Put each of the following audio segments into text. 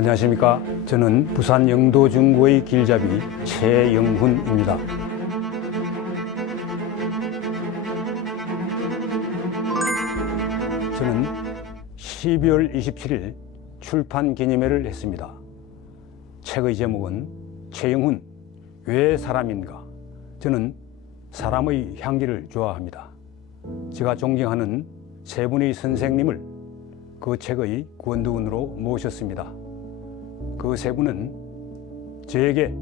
안녕하십니까. 저는 부산 영도중구의 길잡이 최영훈입니다. 저는 12월 27일 출판 기념회를 했습니다. 책의 제목은 최영훈, 왜 사람인가? 저는 사람의 향기를 좋아합니다. 제가 존경하는 세 분의 선생님을 그 책의 권두운으로 모셨습니다. 그 세 분은 저에게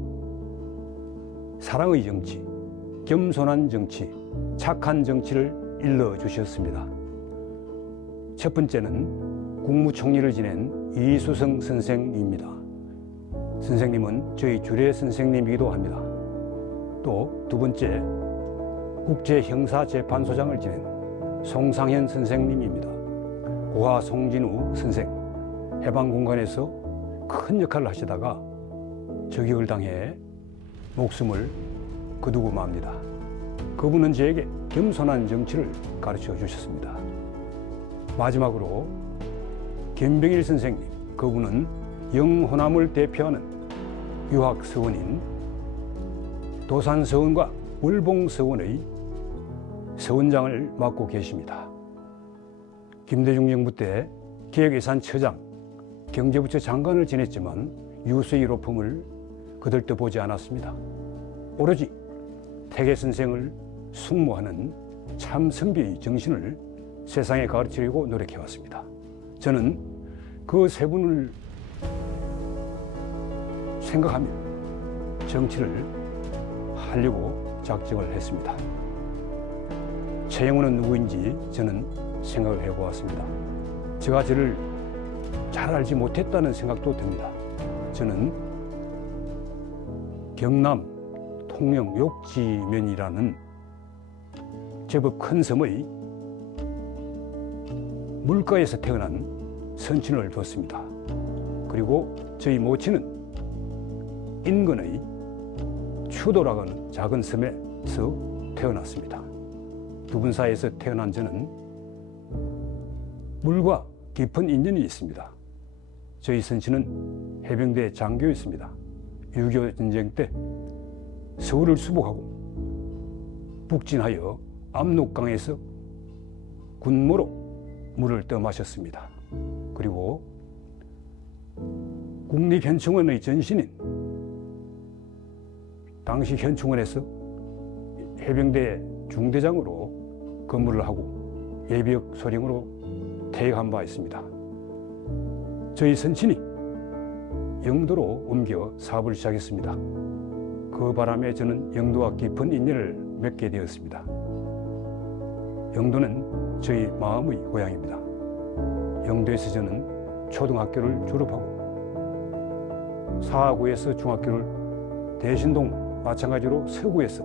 사랑의 정치, 겸손한 정치, 착한 정치를 일러주셨습니다. 첫 번째는 국무총리를 지낸 이수성 선생입니다. 선생님은 저희 주례 선생님이기도 합니다. 또 두 번째, 국제형사재판소장을 지낸 송상현 선생님입니다. 고하 송진우 선생, 해방공간에서 큰 역할을 하시다가 저격을 당해 목숨을 거두고 맙니다. 그분은 저에게 겸손한 정치를 가르쳐 주셨습니다. 마지막으로 김병일 선생님, 그분은 영호남을 대표하는 유학서원인 도산서원과 월봉서원의 서원장을 맡고 계십니다. 김대중 정부 때 기획예산처장, 경제부처 장관을 지냈지만 유수의 로펌을 거들떠보지 않았습니다. 오로지 태계 선생을 숙모하는 참 선비의 정신을 세상에 가르치려고 노력해왔습니다. 저는 그 세 분을 생각하며 정치를 하려고 작정을 했습니다. 최영훈은 누구인지 저는 생각을 해보았습니다. 제가 저를 잘 알지 못했다는 생각도 듭니다. 저는 경남 통영 욕지면이라는 제법 큰 섬의 물가에서 태어난 선친을 뒀습니다. 그리고 저희 모친은 인근의 추도라고 하는 작은 섬에서 태어났습니다. 두 분 사이에서 태어난 저는 물과 깊은 인연이 있습니다. 저희 선친은 해병대 장교였습니다. 6.25 전쟁 때 서울을 수복하고 북진하여 압록강에서 군모로 물을 떠마셨습니다. 그리고 국립현충원의 전신인 당시 현충원에서 해병대 중대장으로 근무를 하고 예비역 소령으로 퇴역한 바 있습니다. 저희 선친이 영도로 옮겨 사업을 시작했습니다. 그 바람에 저는 영도와 깊은 인연을 맺게 되었습니다. 영도는 저희 마음의 고향입니다. 영도에서 저는 초등학교를 졸업하고 사하구에서 중학교를, 대신동 마찬가지로 서구에서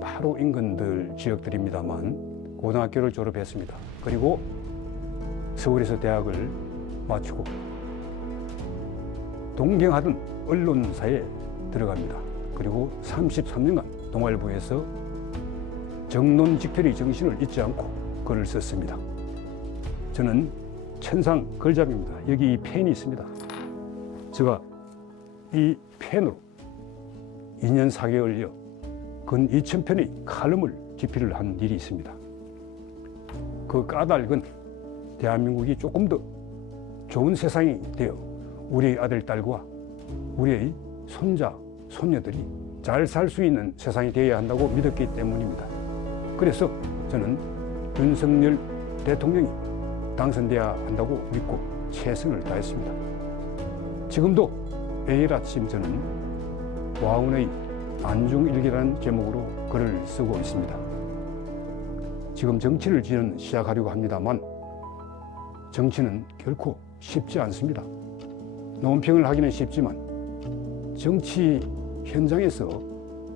바로 인근들 지역들입니다만 고등학교를 졸업했습니다. 그리고 서울에서 대학을 마치고 동경하던 언론사에 들어갑니다. 그리고 33년간 동아일보에서 정론직필의 정신을 잊지 않고 글을 썼습니다. 저는 천상 글잡이입니다. 여기 이 펜이 있습니다. 제가 이 펜으로 2년 4개월여 근 2000편의 칼럼을 집필을 한 일이 있습니다. 그 까닭은 대한민국이 조금 더 좋은 세상이 되어 우리의 아들, 딸과 우리의 손자, 손녀들이 잘 살 수 있는 세상이 되어야 한다고 믿었기 때문입니다. 그래서 저는 윤석열 대통령이 당선되어야 한다고 믿고 최선을 다했습니다. 지금도 매일 아침 저는 와운의 안중일기라는 제목으로 글을 쓰고 있습니다. 지금 정치를 저는 시작하려고 합니다만 정치는 결코 쉽지 않습니다. 논평을 하기는 쉽지만 정치 현장에서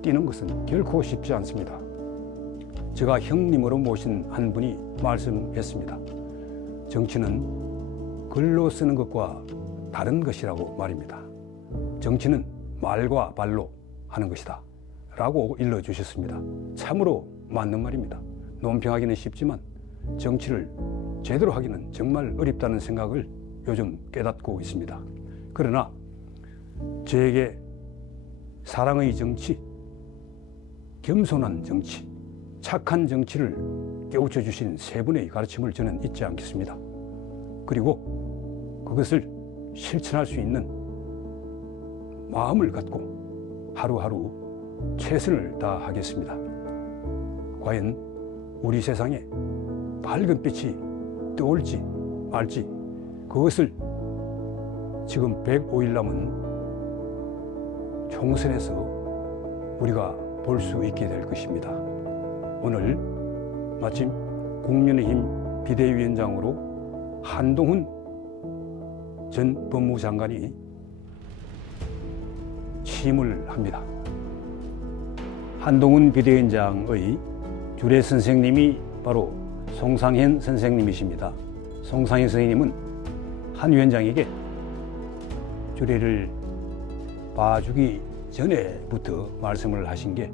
뛰는 것은 결코 쉽지 않습니다. 제가 형님으로 모신 한 분이 말씀했습니다. 정치는 글로 쓰는 것과 다른 것이라고 말입니다. 정치는 말과 발로 하는 것이다 라고 일러주셨습니다. 참으로 맞는 말입니다. 논평하기는 쉽지만 정치를 제대로 하기는 정말 어렵다는 생각을 요즘 깨닫고 있습니다. 그러나 저에게 사랑의 정치, 겸손한 정치, 착한 정치를 깨우쳐 주신 세 분의 가르침을 저는 잊지 않겠습니다. 그리고 그것을 실천할 수 있는 마음을 갖고 하루하루 최선을 다하겠습니다. 과연 우리 세상에 밝은 빛이 떠올지 말지 그것을 지금 105일 남은 총선에서 우리가 볼 수 있게 될 것입니다. 오늘 마침 국민의힘 비대위원장으로 한동훈 전 법무부 장관이 취임을 합니다. 한동훈 비대위원장의 주례 선생님이 바로 송상현 선생님이십니다. 송상현 선생님은 한 위원장에게 주례를 봐주기 전에부터 말씀을 하신 게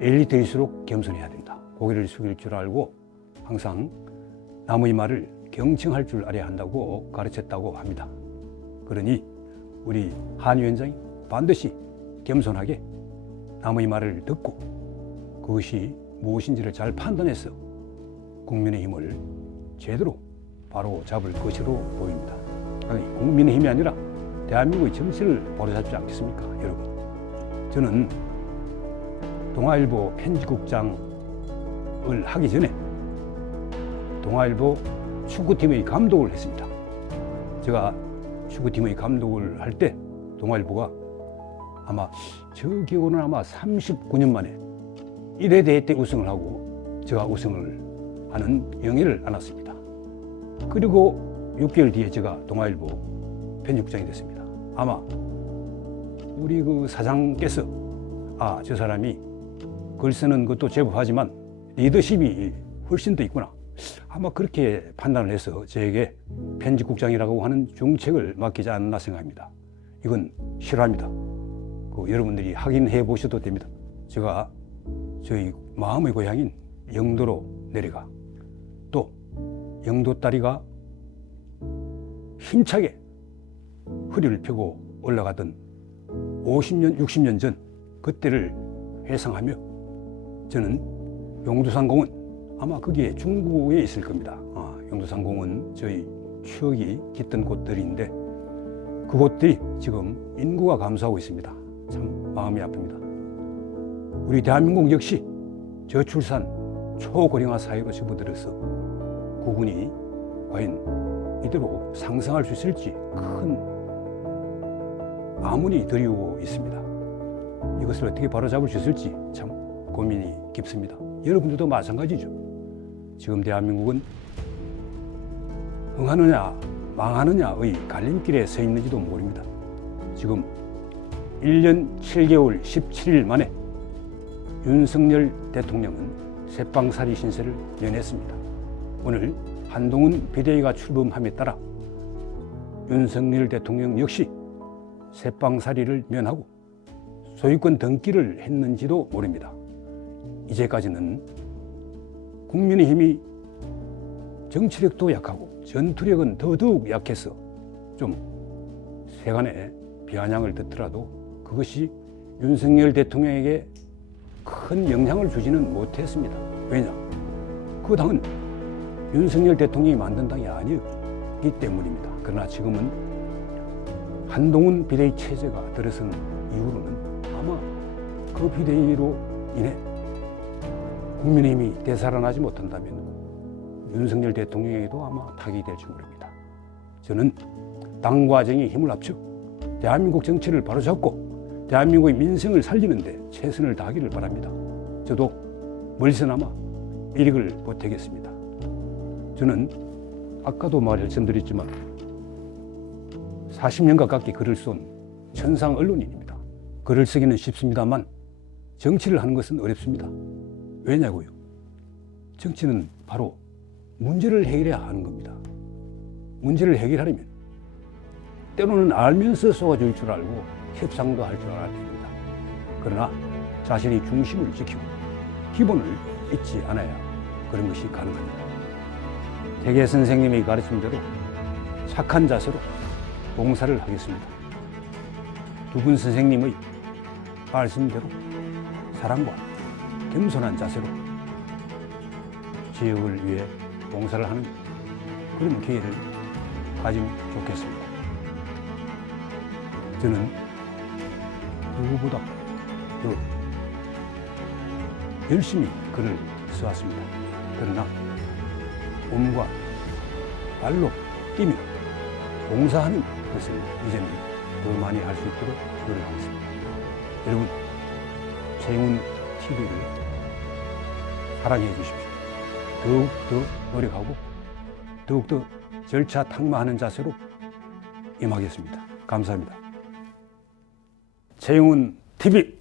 엘리트일수록 겸손해야 된다. 고개를 숙일 줄 알고 항상 남의 말을 경청할 줄 알아야 한다고 가르쳤다고 합니다. 그러니 우리 한 위원장이 반드시 겸손하게 남의 말을 듣고 그것이 무엇인지를 잘 판단해서 국민의힘을 제대로 바로 잡을 것으로 보입니다. 아니, 국민의힘이 아니라 대한민국의 정치를 바로잡지 않겠습니까, 여러분? 저는 동아일보 편집국장을 하기 전에 동아일보 축구팀의 감독을 했습니다. 제가 축구팀의 감독을 할 때 동아일보가 아마 저 기억으로는 아마 39년 만에 1회 대회 때 우승을 하고 제가 우승을 하는 영예를 안았습니다. 그리고 6개월 뒤에 제가 동아일보 편집국장이 됐습니다. 아마 우리 그 사장께서 저 사람이 글 쓰는 것도 제법 하지만 리더십이 훨씬 더 있구나. 아마 그렇게 판단을 해서 저에게 편집국장이라고 하는 중책을 맡기지 않나 생각합니다. 이건 싫어합니다. 여러분들이 확인해 보셔도 됩니다. 제가 저희 마음의 고향인 영도로 내려가 또 영도 다리가 힘차게 허리를 펴고 올라가던 50년, 60년 전 그때를 회상하며 저는 용두산공원 아마 거기에 중구에 있을 겁니다. 용두산공원 저희 추억이 깃든 곳들인데 그곳들이 지금 인구가 감소하고 있습니다. 참 마음이 아픕니다. 우리 대한민국 역시 저출산 초고령화 사회로 접어들어서 국군이 과연 이대로 상승할 수 있을지 큰 아문이 드리우고 있습니다. 이것을 어떻게 바로잡을 수 있을지 참 고민이 깊습니다. 여러분들도 마찬가지죠. 지금 대한민국은 흥하느냐 망하느냐의 갈림길에 서 있는지도 모릅니다. 지금 1년 7개월 17일 만에 윤석열 대통령은 새빵살이 신세를 면했습니다. 오늘 한동훈 비대위가 출범함에 따라 윤석열 대통령 역시 새빵살이를 면하고 소유권 등기를 했는지도 모릅니다. 이제까지는 국민의힘이 정치력도 약하고 전투력은 더더욱 약해서 좀 세간의 비아냥을 듣더라도 그것이 윤석열 대통령에게 큰 영향을 주지는 못했습니다. 왜냐? 그 당은 윤석열 대통령이 만든 당이 아니었기 때문입니다. 그러나 지금은 한동훈 비대위 체제가 들어선 이후로는 아마 그 비대위로 인해 국민의힘이 되살아나지 못한다면 윤석열 대통령에게도 아마 타격이 될지 모릅니다. 저는 당과 정의 힘을 합쳐 대한민국 정치를 바로잡고 대한민국의 민생을 살리는데 최선을 다하기를 바랍니다. 저도 멀리서나마 일익을 보태겠습니다. 저는 아까도 말씀드렸지만 40년 가깝게 글을 쏜 천상 언론인입니다. 글을 쓰기는 쉽습니다만 정치를 하는 것은 어렵습니다. 왜냐고요? 정치는 바로 문제를 해결해야 하는 겁니다. 문제를 해결하려면 때로는 알면서 쏘아줄 줄 알고 협상도 할 줄 알아야 됩니다. 그러나 자신의 중심을 지키고 기본을 잊지 않아야 그런 것이 가능합니다. 태계 선생님의 가르침대로 착한 자세로 봉사를 하겠습니다. 두 분 선생님의 말씀대로 사랑과 겸손한 자세로 지역을 위해 봉사를 하는 그런 기회를 가지면 좋겠습니다. 저는 누구보다 더 열심히 글을 써왔습니다. 그러나 몸과 발로 뛰며 봉사하는 것을 이제는 더 많이 할 수 있도록 노력하겠습니다. 여러분, 최영훈 TV를 사랑해 주십시오. 더욱더 노력하고 더욱더 절차 탁마하는 자세로 임하겠습니다. 감사합니다. 최영훈 TV